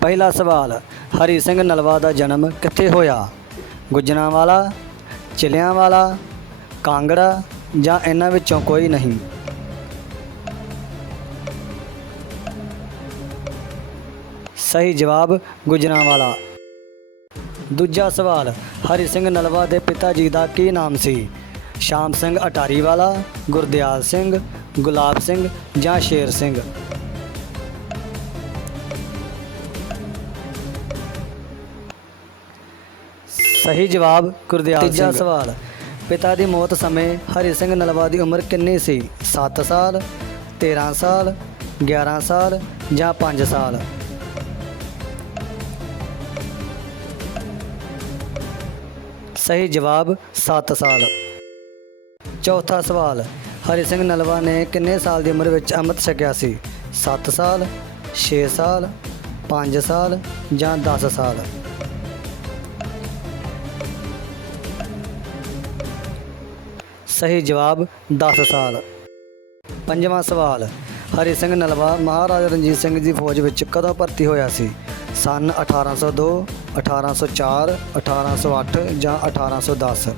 ਪਹਿਲਾ ਸਵਾਲ, ਹਰੀ ਸਿੰਘ ਨਲਵਾ ਦਾ ਜਨਮ ਕਿੱਥੇ ਹੋਇਆ? ਗੁਜਰਾਂਵਾਲਾ, ਚਿਲਿਆਂਵਾਲਾ, ਕਾਂਗੜਾ ਜਾਂ ਇਹਨਾਂ ਵਿੱਚੋਂ ਕੋਈ ਨਹੀਂ? ਸਹੀ ਜਵਾਬ, ਗੁਜਰਾਂਵਾਲਾ। ਦੂਜਾ ਸਵਾਲ, ਹਰੀ ਸਿੰਘ ਨਲਵਾ ਦੇ ਪਿਤਾ ਜੀ ਦਾ ਕੀ ਨਾਮ ਸੀ? ਸ਼ਾਮ ਸਿੰਘ ਅਟਾਰੀ ਵਾਲਾ ਗੁਰਦਿਆਲ ਸਿੰਘ, ਗੁਲਾਬ ਸਿੰਘ ਜਾਂ ਸ਼ੇਰ ਸਿੰਘ? ਸਹੀ ਜਵਾਬ ਗੁਰਦਿਆਲ ਸਿੰਘ। ਤੀਜਾ ਸਵਾਲ ਪਿਤਾ ਦੀ ਮੌਤ ਸਮੇਂ ਹਰੀ ਸਿੰਘ ਨਲਵਾ ਦੀ ਉਮਰ ਕਿੰਨੀ ਸੀ? 7 ਸਾਲ 13 ਸਾਲ 11 ਸਾਲ ਜਾਂ 5 ਸਾਲ? ਸਹੀ ਜਵਾਬ 7 ਸਾਲ। ਚੌਥਾ ਸਵਾਲ ਹਰੀ ਸਿੰਘ ਨਲਵਾ ਨੇ ਕਿੰਨੇ ਸਾਲ ਦੀ ਉਮਰ ਵਿੱਚ ਅੰਮ੍ਰਿਤ ਛਕਿਆ ਸੀ? 7 ਸਾਲ 6 ਸਾਲ 5 ਸਾਲ ਜਾਂ 10 ਸਾਲ? ਸਹੀ ਜਵਾਬ 10 ਸਾਲ। ਪੰਜਵਾਂ ਸਵਾਲ, ਹਰੀ ਸਿੰਘ ਨਲਵਾ ਮਹਾਰਾਜਾ ਰਣਜੀਤ ਸਿੰਘ ਦੀ ਫੌਜ ਵਿੱਚ ਕਦੋਂ ਭਰਤੀ ਹੋਇਆ ਸੀ? ਸਨ 1802 1804 1808 ਜਾਂ 1810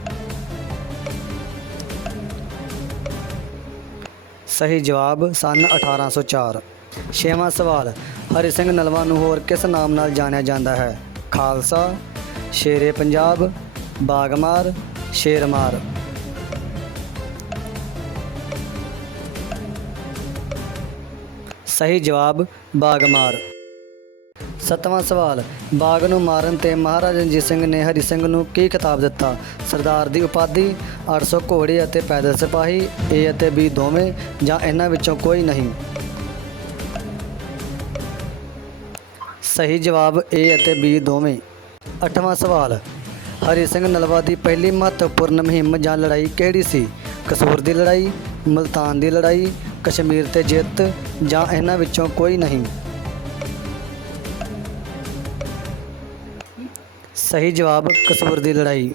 ਸਹੀ ਜਵਾਬ ਸਨ 1804 ਛੇਵਾਂ ਸਵਾਲ, ਹਰੀ ਸਿੰਘ ਨਲਵਾ ਨੂੰ ਹੋਰ ਕਿਸ ਨਾਮ ਨਾਲ ਜਾਣਿਆ ਜਾਂਦਾ ਹੈ? ਖਾਲਸਾ, ਸ਼ੇਰੇ ਪੰਜਾਬ, ਬਾਗਮਾਰ, ਸ਼ੇਰਮਾਰ। ਸਹੀ ਜਵਾਬ, ਬਾਗ ਮਾਰ। ਸੱਤਵਾਂ ਸਵਾਲ, ਬਾਗ ਨੂੰ ਮਾਰਨ ਤੇ ਮਹਾਰਾਜਾ ਰਣਜੀਤ ਸਿੰਘ ਨੇ ਹਰੀ ਸਿੰਘ ਨੂੰ ਕੀ ਖਿਤਾਬ ਦਿੱਤਾ? ਸਰਦਾਰ ਦੀ ਉਪਾਧੀ 800 ਘੋੜੇ ਅਤੇ ਪੈਦਲ ਸਿਪਾਹੀ ਏ ਅਤੇ ਬੀ ਦੋਵੇਂ, ਜਾਂ ਇਹਨਾਂ ਵਿੱਚੋਂ ਕੋਈ ਨਹੀਂ? ਸਹੀ ਜਵਾਬ ਏ ਅਤੇ ਬੀ ਦੋਵੇਂ। ਅੱਠਵਾਂ ਸਵਾਲ, ਹਰੀ ਸਿੰਘ ਨਲਵਾ ਦੀ ਪਹਿਲੀ ਮਹੱਤਵਪੂਰਨ ਮੁਹਿੰਮ ਜਾਂ ਲੜਾਈ ਕਿਹੜੀ ਸੀ? ਕਸੂਰ ਦੀ ਲੜਾਈ, ਮਲਤਾਨ ਦੀ ਲੜਾਈ ਕਸ਼ਮੀਰ ਤੇ ਜਿੱਤ ਜਾਂ ਇਹਨਾਂ ਵਿੱਚੋਂ ਕੋਈ ਨਹੀਂ। ਸਹੀ ਜਵਾਬ, ਕਸੂਰ ਦੀ ਲੜਾਈ।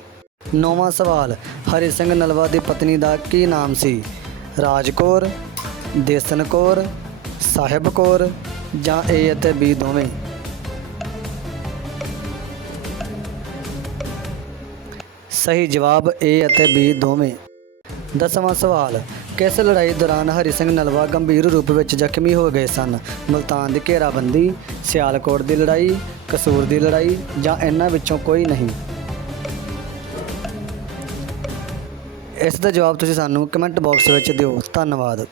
ਨੌਵਾਂ ਸਵਾਲ, ਹਰੀ ਸਿੰਘ ਨਲਵਾ ਦੀ ਪਤਨੀ ਦਾ ਕੀ ਨਾਮ ਸੀ? ਰਾਜਕੌਰ ਦੇਸਨ ਕੌਰ, ਸਾਹਿਬ ਕੌਰ ਜਾਂ ਏ ਅਤੇ ਬੀ ਦੋਵੇਂ? ਸਹੀ ਜਵਾਬ ਏ ਅਤੇ ਬੀ ਦੋਵੇਂ। ਦਸਵਾਂ ਸਵਾਲ ਕਿਸ ਲੜਾਈ ਦੌਰਾਨ ਹਰੀ ਸਿੰਘ ਨਲਵਾ ਗੰਭੀਰ ਰੂਪ ਵਿੱਚ ਜ਼ਖਮੀ ਹੋ ਗਏ ਸਨ? ਮਲਤਾਨ ਦੀ ਘੇਰਾਬੰਦੀ, ਸਿਆਲਕੋਟ ਦੀ ਲੜਾਈ, ਕਸੂਰ ਦੀ ਲੜਾਈ ਜਾਂ ਇਹਨਾਂ ਵਿੱਚੋਂ ਕੋਈ ਨਹੀਂ? ਇਸ ਦਾ ਜਵਾਬ ਤੁਸੀਂ ਸਾਨੂੰ ਕਮੈਂਟ ਬਾਕਸ ਵਿੱਚ ਦਿਓ। ਧੰਨਵਾਦ।